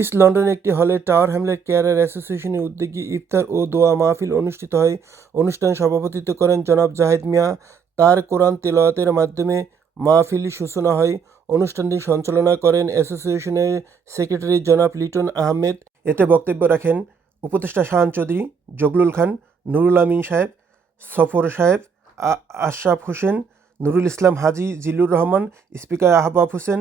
East লন্ডনে একটি হলে টাওয়ার হ্যামলেট কেয়ারার অ্যাসোসিয়েশনের উদ্যোগে ইফতার ও দোয়া মাহফিল অনুষ্ঠিত হয়। অনুষ্ঠানে সভাপতিত্ব করেন জনাব জাহিদ মিয়া। তার কোরআন তেলাওয়াতের মাধ্যমে মাহফিল সূচনা হয়। অনুষ্ঠানটি সঞ্চালনা করেন অ্যাসোসিয়েশনের সেক্রেটারি জনাব লিটন আহমেদ। এতে বক্তব্য রাখেন উপদেষ্টা শাহান চৌধুরী, জগলুল খান, নুরুল আমিন সাহেব, সফর সাহেব, আশরাফ হোসেন, নুরুল ইসলাম হাজী, জিল্লুর রহমান, স্পিকার আহবাব হোসেন,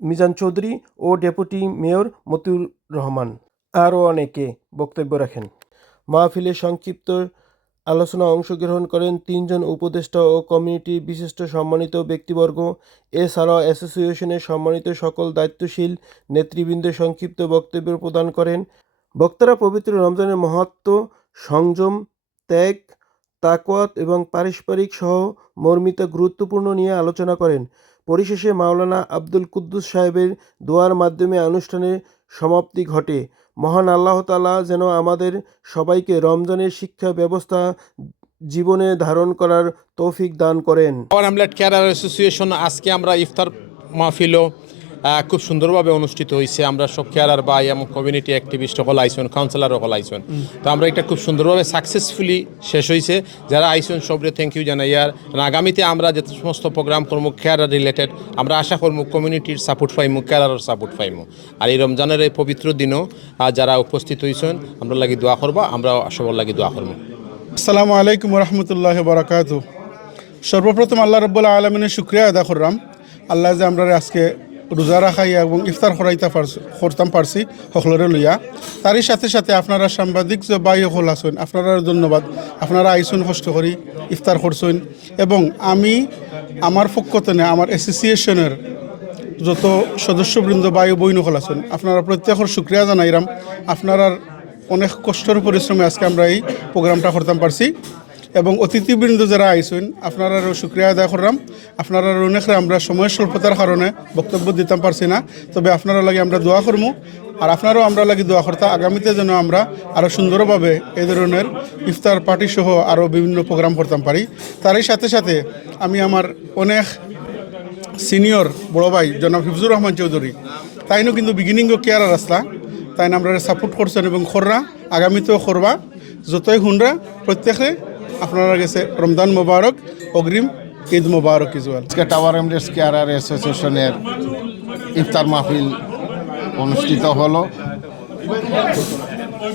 মিজান চৌধুরী ও ডেপুটি মেয়র মতিউর রহমান। আরও অনেকে বক্তব্য রাখেন। মাহফিলে সংক্ষিপ্ত আলোচনা অংশগ্রহণ করেন ৩ জন উপদেষ্টা ও কমিউনিটি বিশিষ্ট সম্মানিত ব্যক্তিবর্গ। এছাড়াও অ্যাসোসিয়েশনের সম্মানিত সকল দায়িত্বশীল নেতৃবৃন্দ সংক্ষিপ্ত বক্তব্য প্রদান করেন। বক্তারা পবিত্র রমজানের মাহাত্ম্য, সংযম, ত্যাগ, তাকওয়াত এবং পারস্পরিক সহ মর্মিতা গুরুত্বপূর্ণ নিয়ে আলোচনা করেন। পরিশেষে মাওলানা আব্দুল কুদ্দুস সাহেবের দোয়ার মাধ্যমে অনুষ্ঠানের সমাপ্তি ঘটে। মহান আল্লাহ তাআলা যেন আমাদের সবাইকে রমজানের শিক্ষা ব্যবস্থা জীবনে ধারণ করার তৌফিক দান করেন। টাওয়ার হ্যামলেট কেয়ারার অ্যাসোসিয়েশন আজকে আমরা ইফতার মাহফিলও খুব সুন্দরভাবে অনুষ্ঠিত হয়েছে। আমরা সব কেয়ারার ভাই এবং কমিউনিটি অ্যাক্টিভিস্ট সকল আইসন, কাউন্সিলর সকল আইসন। তো আমরা এটা খুব সুন্দরভাবে সাকসেসফুলি শেষ হয়েছে। যারা আইসন সবরে থ্যাংক ইউ জানাই। আর আগামীতে আমরা যে সমস্ত প্রোগ্রাম করবো কেয়ারার রিলেটেড, আমরা আশা করবো কমিউনিটির সাপোর্ট পাইমু, কেয়ারার সাপোর্ট পাইমু। আর এই রমজানের এই পবিত্র দিনও যারা উপস্থিত হয়েছেন আমরা লাগি দোয়া করবা, আমরা সবার লাগি দোয়া করবো। আসসালামু আলাইকুম রহমতুল্লাহ বারাকাতু। সর্বপ্রথম আল্লাহ রব্বুল আলমিনের শুক্রিয়া আদা করলাম। আল্লাহ যে আমরা আজকে রোজা রাখাই এবং ইফতার করতাম পারছি সকলরে লইয়া। তারই সাথে সাথে আপনারা সাংবাদিক যে বাই সকল আছেন, আপনারা ধন্যবাদ। আপনারা আইসুন কষ্ট করি ইফতার করছেন। এবং আমি আমার পক্ষতে আমার অ্যাসোসিয়েশনের যত সদস্যবৃন্দ বাই বইন সকল আছেন, আপনারা প্রত্যেকের শুক্রিয়া জানাইলাম। আপনারা অনেক কষ্টের পরিশ্রমে আজকে আমরা এই প্রোগ্রামটা করতাম পারছি। এবং অতিথিবৃন্দ যারা আইসেন আপনারারও শুক্রিয়া আদায় করলাম। আপনারা অনেকরা আমরা সময় স্বল্পতার কারণে বক্তব্য দিতাম পারছি না, তবে আপনারা লাগে আমরা দোয়া করবো। আর আপনারাও আমরা লাগে দোয়া করতাম আগামীতে যেন আমরা আরও সুন্দরভাবে এই ধরনের ইফতার পার্টি সহ আরও বিভিন্ন প্রোগ্রাম করতাম পারি। তারই সাথে সাথে আমি আমার অনেক সিনিয়র বড় ভাই জনাব হিফজুর রহমান চৌধুরী, তাইনও কিন্তু বিগিনিংও কেয়ার রাস্তা, তাই আমরা সাপোর্ট করছেন এবং খররা আগামীতেও করবা। যতই হুনরা প্রত্যেকে আপনারা গেছে রমজান মোবারক, অগ্রিম ঈদ মোবারক ইজওয়াল। আজকে টাওয়ার হ্যামলেটস কেয়ারার অ্যাসোসিয়েশনের ইফতার মাহফিল অনুষ্ঠিত হলো।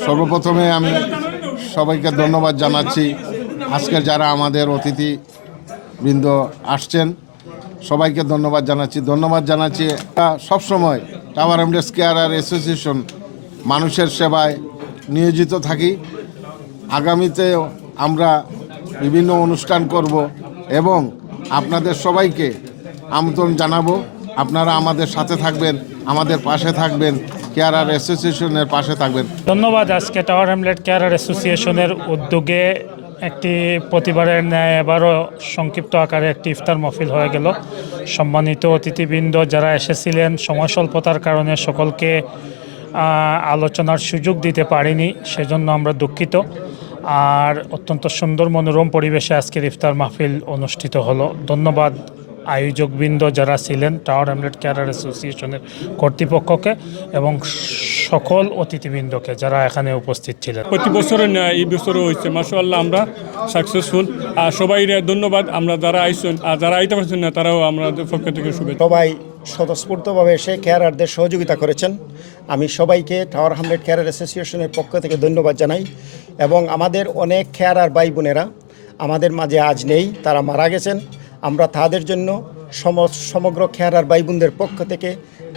সর্বপ্রথমে আমি সবাইকে ধন্যবাদ জানাচ্ছি। আজকের যারা আমাদের অতিথিবৃন্দ আসছেন সবাইকে ধন্যবাদ জানাচ্ছি। সবসময় টাওয়ার হ্যামলেটস কেয়ারার অ্যাসোসিয়েশন মানুষের সেবায় নিয়োজিত থাকি। আগামীতে আমরা বিভিন্ন অনুষ্ঠান করব এবং আপনাদের সবাইকে আমন্ত্রণ জানাবো। আপনারা আমাদের সাথে থাকবেন, আমাদের পাশে থাকবেন, কেয়ারার অ্যাসোসিয়েশনের পাশে থাকবেন। ধন্যবাদ। আজকে টাওয়ার হ্যামলেট কেয়ারার অ্যাসোসিয়েশনের উদ্যোগে একটি প্রতিবারের ন্যায় এবারও সংক্ষিপ্ত আকারে একটি ইফতার মাহফিল হয়ে গেল। সম্মানিত অতিথিবৃন্দ যারা এসেছিলেন, সময় স্বল্পতার কারণে সকলকে আলোচনার সুযোগ দিতে পারিনি, সেজন্য আমরা দুঃখিত। আর অত্যন্ত সুন্দর মনোরম পরিবেশে আজকের ইফতার মাহফিল অনুষ্ঠিত হলো। ধন্যবাদ আয়োজকবৃন্দ যারা ছিলেন টাওয়ার হ্যামলেট কেয়ারার অ্যাসোসিয়েশনের কর্তৃপক্ষকে এবং সকল অতিথিবৃন্দকে যারা এখানে উপস্থিত ছিলেন। প্রতি বছরের ন্যায় এই বছরও হয়েছে, মাশাআল্লাহ আমরা সাকসেসফুল। আর সবাই ধন্যবাদ। আমরা যারা আইসেন আর যারা আইতে পারছেন না তারাও আমাদের পক্ষ থেকে শুভেচ্ছা। সবাই স্বতঃস্ফূর্তভাবে এসে কেয়ারারদের সহযোগিতা করেছেন। আমি সবাইকে টাওয়ার হ্যামলেট কেয়ারার অ্যাসোসিয়েশনের পক্ষ থেকে ধন্যবাদ জানাই। এবং আমাদের অনেক কেয়ারার ভাই বোনেরা আমাদের মাঝে আজ নেই, তারা মারা গেছেন। আমরা তাদের জন্য সমগ্র কেয়ারার ভাই বোনদের পক্ষ থেকে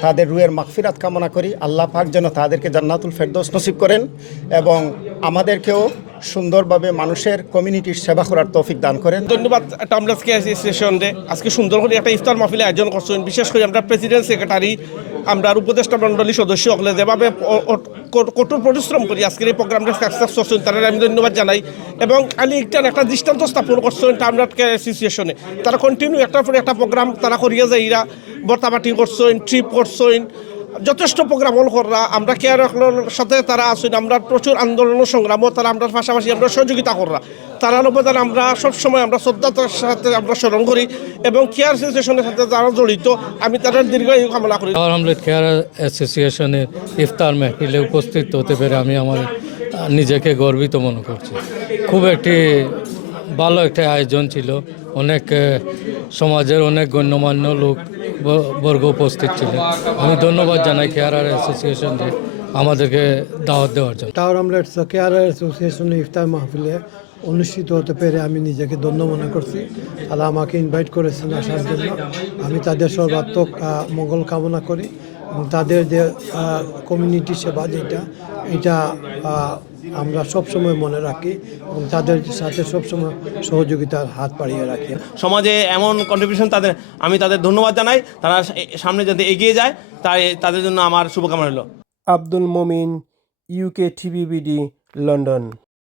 তাদের রুহের মাগফিরাত কামনা করি। আল্লাহ পাক যেন তাদেরকে জান্নাতুল ফেরদৌস নসিব করেন এবং আমাদেরকেও সুন্দরভাবে মানুষের কমিউনিটির সেবা করার তৌফিক দান করেন। ধন্যবাদ টাওয়ার হ্যামলেটস কেয়ারার অ্যাসোসিয়েশনে আজকে সুন্দর করে একটা ইফতার মাহফিলের আয়োজন করছেন। বিশেষ করে আমরা প্রেসিডেন্ট, সেক্রেটারি, আমরা উপদেষ্টা মণ্ডলী সদস্য সকলে যেভাবে কঠোর পরিশ্রম করি আজকের এই প্রোগ্রামটা সাকসেস করছেন, তারা আমি ধন্যবাদ জানাই। এবং আমি একটা দৃষ্টান্ত স্থাপন করছেন টাওয়ার হ্যামলেটস কেয়ারার অ্যাসোসিয়েশনে। তারা কন্টিনিউ একটার পর একটা প্রোগ্রাম তারা করিয়া যায়, এরা বর্তাবাটি করছেন, ট্রিপ করছেন, যথেষ্ট প্রোগ্রাম হল করা আমরা কেয়ার সাথে তারা আসুন আমরা প্রচুর আন্দোলন সংগ্রামও তারা আমরা পাশাপাশি আমরা সহযোগিতা করা তারা অবদান আমরা সবসময় আমরা শ্রদ্ধার সাথে আমরা স্মরণ করি এবং কেয়ার অ্যাসোসিয়েশনের সাথে যারা জড়িত আমি তাদের দীর্ঘায়ু কামনা করি। টাওয়ার হ্যামলেট কেয়ার অ্যাসোসিয়েশনের ইফতার মাহফিলে উপস্থিত হতে পেরে আমি আমার নিজেকে গর্বিত মনে করছি। খুব একটি ভালো একটা আয়োজন ছিল, অনেক সমাজের অনেক গণ্যমান্য লোক বর্গ উপস্থিত ছিলেন। আমি ধন্যবাদ জানাই কেয়ার অ্যাসোসিয়েশনকে আমাদেরকে দাওয়াত দেওয়ার জন্য। টাওয়ার হ্যামলেট কেয়ার অ্যাসোসিয়েশনের ইফতার মাহফিলে অনুষ্ঠিত হতে পেরে আমি নিজেকে ধন্য মনে করছি। তারা আমাকে ইনভাইট করেছেন আসার জন্য, আমি তাদের সর্বাত্মক মঙ্গল কামনা করি এবং তাদের যে কমিউনিটি সেবা এটা আমরা সবসময় মনে রাখি এবং তাদের সাথে সবসময় সহযোগিতার হাত বাড়িয়ে রাখি। সমাজে এমন কন্ট্রিবিউশন আমি তাদের ধন্যবাদ জানাই, তারা সামনে যাতে এগিয়ে যায় তাই তাদের জন্য আমার শুভকামনা হলো। Abdul Momin, UK TVBD, London.